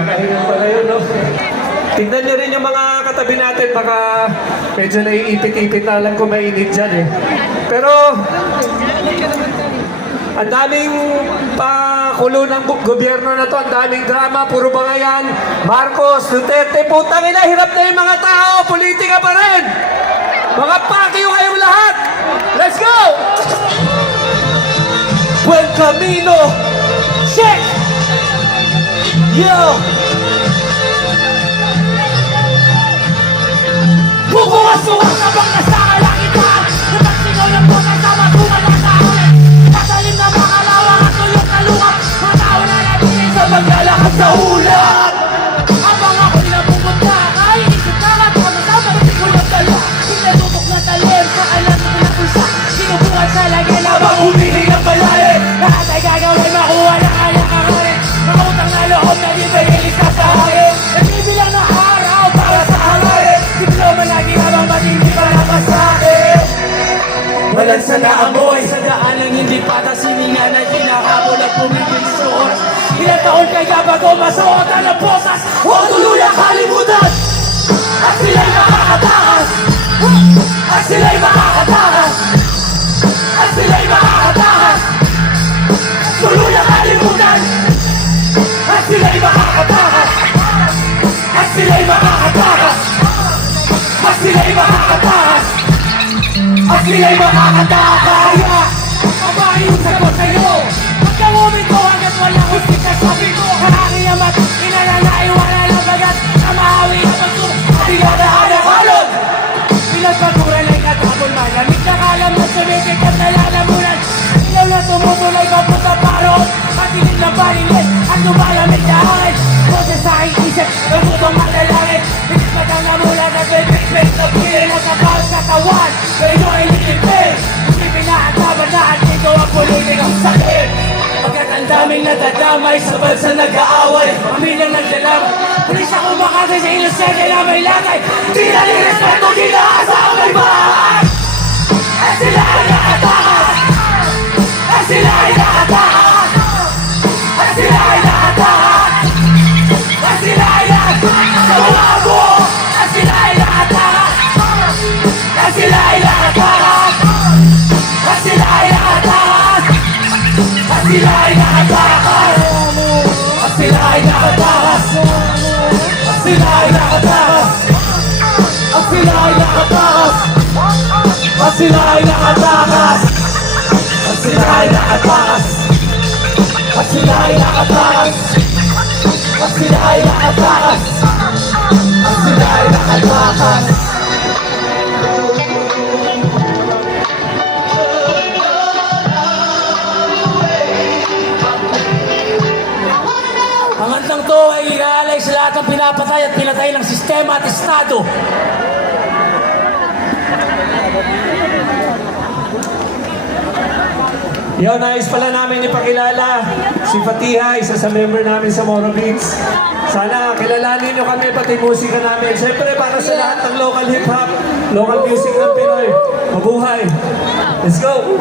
Kakahingan pala yun, no? Tignan nyo rin yung mga katabi natin, baka medyo naiipit-ipit na lang kung mainit dyan eh. Pero, ang daming pakulo ng gobyerno na to, ang daming drama, puro bangayan, Marcos, Duterte, putang ina, hirap na yung mga tao, politika pa rin! Mga pakyo kayong lahat! Let's go! Buen camino! Check! Yo! Bubukas-bukas na bang nasa kalangitan? Napagsigaw ng bukas sa matungan ng taon. Pasalim na mga lawang at tulong na luwak. Mga tao na natin sa maglalakad sa ulan. Habang ako'y napupunta, kainisip na nga ito na tama na siguro ng dala. Pinatutok na talim sa kanan ko na pulsa. Sinubukan sa lagyan habang humili ng balayan. Lahat ay gagawin makuha ng kanyang kakarin. Mga utang na loob na di pag-ilis ka sa akin. Nagbibilang na araw para sa hangarin. Diploma lagi habang matindi pa na pasakin. Balansa na amoy sa daan ng hindi patas. Siningan ay kinahabol at pumigil sa oras. Ilang taon kaya bago masuot ang bosas o tuluyang kalimutan. At sila'y makakatakas. At sila'y makakatakas. At sila'y makakatakas. Tuluyang kalimutan. At sila'y makakatakas. At sila'y makakatakas. At sila'y makakatakas. At sila'y makakatakas. Aba yung sagot sa'yo. Huwag kang umito hanggat walang hustik na sabi ko. Nakakiyam at inananaiwala ng bagat. Na mahawi ang pagsuko at inadaan ang halon. Pinagpaguran ay katapon. Malamig na kalam na sumisikap na lalamunan. Ilaw na tumutulay papunta paroon. Patinig na parinig at lumalamig na hangin. Boses sa aking isip, nagutong malalangin. Inispat ang namulan at may big-big na piling na kapal sa kawan. Pero ay likipin. Isipin na ang laban na at dito ang pulitig ang sakit. Pagkat ang daming nadadamay sa bansa nag-aaway. Pamilyang naglalamay. Pulis ako makasay sa inosente na may latay. Di na nirespeto, di na asang may bahay. At sila ay nakatakas. At sila ay nakatakas. At sila ay nakatakas. At sila ay nakatakas. Sa mga abo. At sila ay nakatakas. At sila ay nakatakas. At sila ay nakatakas. At sila ay nakatakas. At sila ay nakatakas. At sila ay nakatakas. At sila ay nakatakas. At sila ay nakatakas. At sila ay nakatakas. At sila ay nakatakas. At sila ay nakatakas. At sila ay nakatakas. Ang antang to ay iaalay sa lahat ng pinapatay at pinatay ng sistema at estado. Yo, nais pala namin ipakilala si Fatiha, isa sa member namin sa Moro Beats. Sana kilalanin nyo kami pati musika namin. Siyempre para sa lahat ng local hip-hop, local music ng Pinoy. Mabuhay! Let's go!